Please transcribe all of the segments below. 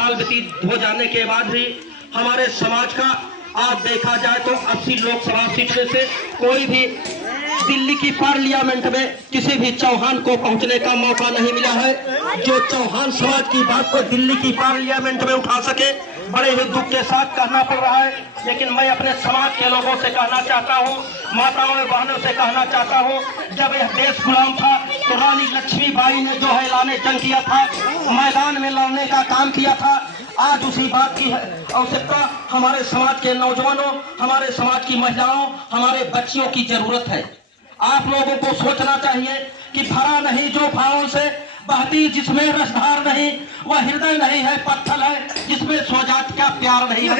साल व्यतीत हो जाने के बाद भी हमारे समाज का आज देखा जाए तो 80 लोकसभा सीट में से कोई भी दिल्ली की पार्लियामेंट में किसी भी चौहान को पहुंचने का मौका नहीं मिला है। जो चौहान समाज की बात को दिल्ली की पार्लियामेंट में उठा सके, बड़े ही दुख के साथ कहना पड़ रहा है। लेकिन मैं अपने समाज के लोगों से कहना चाहता हूँ, माताओं और बहनों से कहना चाहता हूँ, जब यह देश गुलाम था तो रानी लक्ष्मीबाई ने जो है ऐलान जंग किया था, मैदान में लड़ने का काम किया था। आज उसी बात की आवश्यकता हमारे समाज के नौजवानों, हमारे समाज की महिलाओं, हमारे बच्चियों की जरूरत है। आप लोगों को सोचना चाहिए कि भरा नहीं जो भावों से बहती, जिसमें रसधार नहीं वह हृदय नहीं है, पत्थर है जिसमें स्वजात का प्यार नहीं है।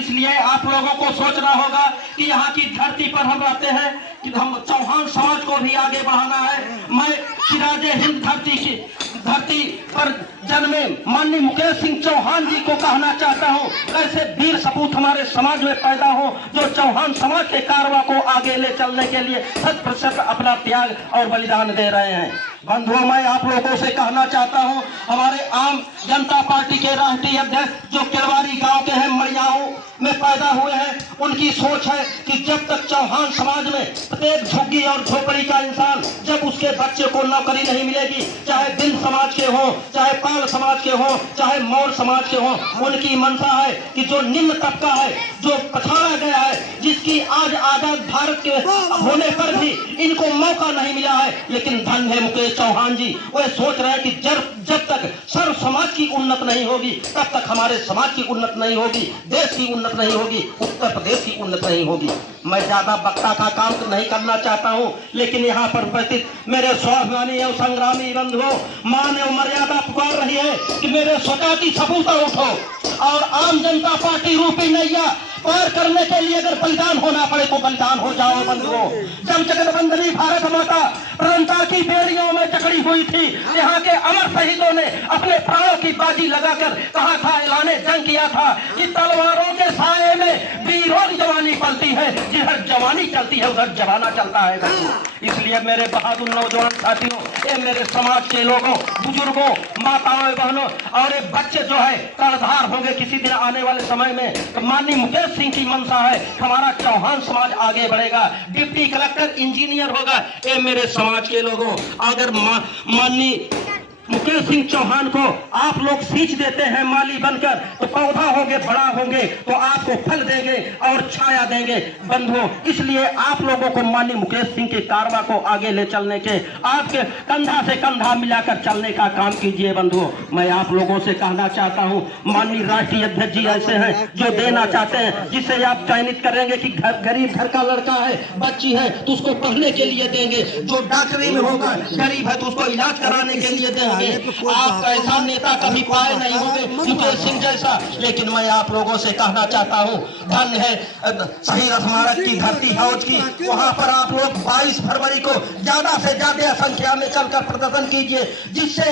इसलिए आप लोगों को सोचना होगा कि यहाँ की धरती पर हम रहते हैं कि हम चौहान समाज को भी आगे बढ़ाना है। मैं सिराजे हिंद धरती पर जन्मे माननीय मुकेश सिंह चौहान जी को कहना चाहता हूँ, ऐसे वीर सपूत हमारे समाज में पैदा हो जो चौहान समाज के कारवा को आगे ले चलने के लिए 100% अपना त्याग और बलिदान दे रहे हैं। बंधुओं, मैं आप लोगों से कहना चाहता हूं, हमारे आम जनता पार्टी के राष्ट्रीय अध्यक्ष जो केरवारी गांव के हैं, मरियाओं में पैदा हुए हैं, उनकी सोच है कि जब तक चौहान समाज में प्रत्येक झुग्गी और झोपड़ी का इंसान, जब उसके बच्चे को नौकरी नहीं मिलेगी, चाहे बिंद समाज के हो, चाहे पाल समाज के हो, चाहे मौर्य समाज के हो, उनकी मंशा है कि जो निम्न तबका है, जो पछाड़ा गया है, जिसकी आज आजाद भारत के होने पर भी इनको मौका नहीं मिला है, लेकिन धन्य है मुकेश चौहान जी, वह सोच रहे हैं कि जब तक सर्व समाज की उन्नत नहीं होगी, तब तक हमारे समाज की उन्नत नहीं होगी, देश की उन्नत नहीं होगी, उत्तर प्रदेश की उन्नत नहीं होगी। मैं ज्यादा वक्ता का काम तो नहीं करना चाहता हूं, लेकिन यहाँ पर उपस्थित मेरे स्वाभिमानी एवं संग्रामी बंधुओं, मान एवं मर्यादा पुकार रही है कि मेरे स्वजाति सपूता उठो और आम जनता पार्टी रूपी नैया पार करने के लिए अगर बलिदान होना पड़े तो बलिदान हो जाओ बंधुओं। जब जगतवंदनी भारत माता प्रजनता की बेड़ियों में जकड़ी हुई थी, यहाँ के अमर शहीदों ने अपने प्राणों की बाजी लगाकर कहा था, ऐलाने जंग किया था कि तलवारों के साये में वीरों की जवानी पलती है, जिधर जवानी चलती है उधर जवाना चलता है। इसलिए मेरे बहादुर नौजवान साथियों, ये मेरे समाज के लोगों, बुजुर्गों, माताओं, बहनों और ये बच्चे जो है कर्णधार होंगे किसी दिन आने वाले समय में। तो माननीय मुकेश सिंह की मंशा है हमारा चौहान समाज आगे बढ़ेगा, डिप्टी कलेक्टर इंजीनियर होगा। ये मेरे समाज के लोगों, अगर माननीय मुकेश सिंह चौहान को आप लोग सींच देते हैं माली बनकर, तो पौधा होंगे, बड़ा होंगे तो आपको फल देंगे और छाया देंगे बंधुओं। इसलिए आप लोगों को माननीय मुकेश सिंह के कारवा को आगे ले चलने के, आपके कंधा से कंधा मिलाकर चलने का काम कीजिए बंधुओं। मैं आप लोगों से कहना चाहता हूं, माननीय राष्ट्रीय अध्यक्ष जी ऐसे हैं जो देना चाहते हैं, जिसे आप चयनित करेंगे कि गरीब घर का लड़का है, बच्ची है तो उसको पढ़ने के लिए देंगे, जो डॉक्टरी में होगा गरीब है तो उसको इलाज कराने के लिए देंगे। आप ऐसा नेता कभी पाए नहीं होंगे मुकेश सिंह जैसा। लेकिन मैं आप लोगों से कहना चाहता हूं, धन्य है शहीद स्मारक की धरती हौज की, वहां पर आप लोग 22 फरवरी को ज्यादा से ज्यादा संख्या में चलकर प्रदर्शन कीजिए, जिससे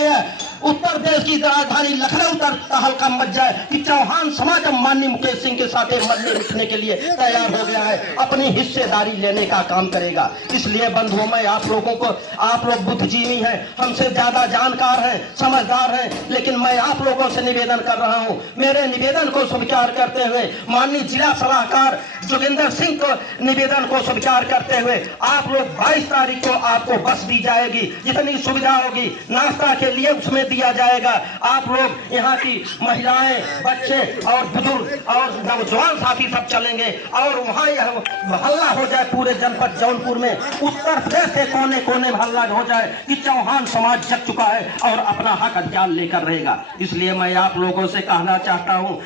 उत्तर प्रदेश की राजधानी लखनऊ तक हल्का मच जाए कि चौहान समाज माननीय मुकेश सिंह के साथ मरने लिखने के लिए तैयार हो गया है, अपनी हिस्सेदारी लेने का काम करेगा। इसलिए बंधुओं, मैं आप लोगों को, आप लोग बुद्धिजीवी हैं, हमसे ज्यादा जानकार हैं, समझदार हैं, लेकिन मैं आप लोगों से निवेदन कर रहा हूं, मेरे निवेदन को स्वीकार करते हुए माननीय जिला सलाहकार जोगिंदर सिंह को निवेदन को स्वीकार करते हुए आप लोग 22 तारीख को आपको बस दी जाएगी, जितनी सुविधा होगी नाश्ता के लिए उसमें दिया जाएगा। आप लोग यहाँ की महिलाएं, बच्चे और बुजुर्ग और नौजवान साथी सब चलेंगे और वहाँ यह हल्ला हो जाए पूरे जनपद जौनपुर में, उत्तर प्रदेश के कोने कोने में हल्ला हो जाए कि चौहान समाज जग चुका है और अपना हक अधिकार लेकर रहेगा। इसलिए मैं आप लोगों से कहना चाहता हूँ,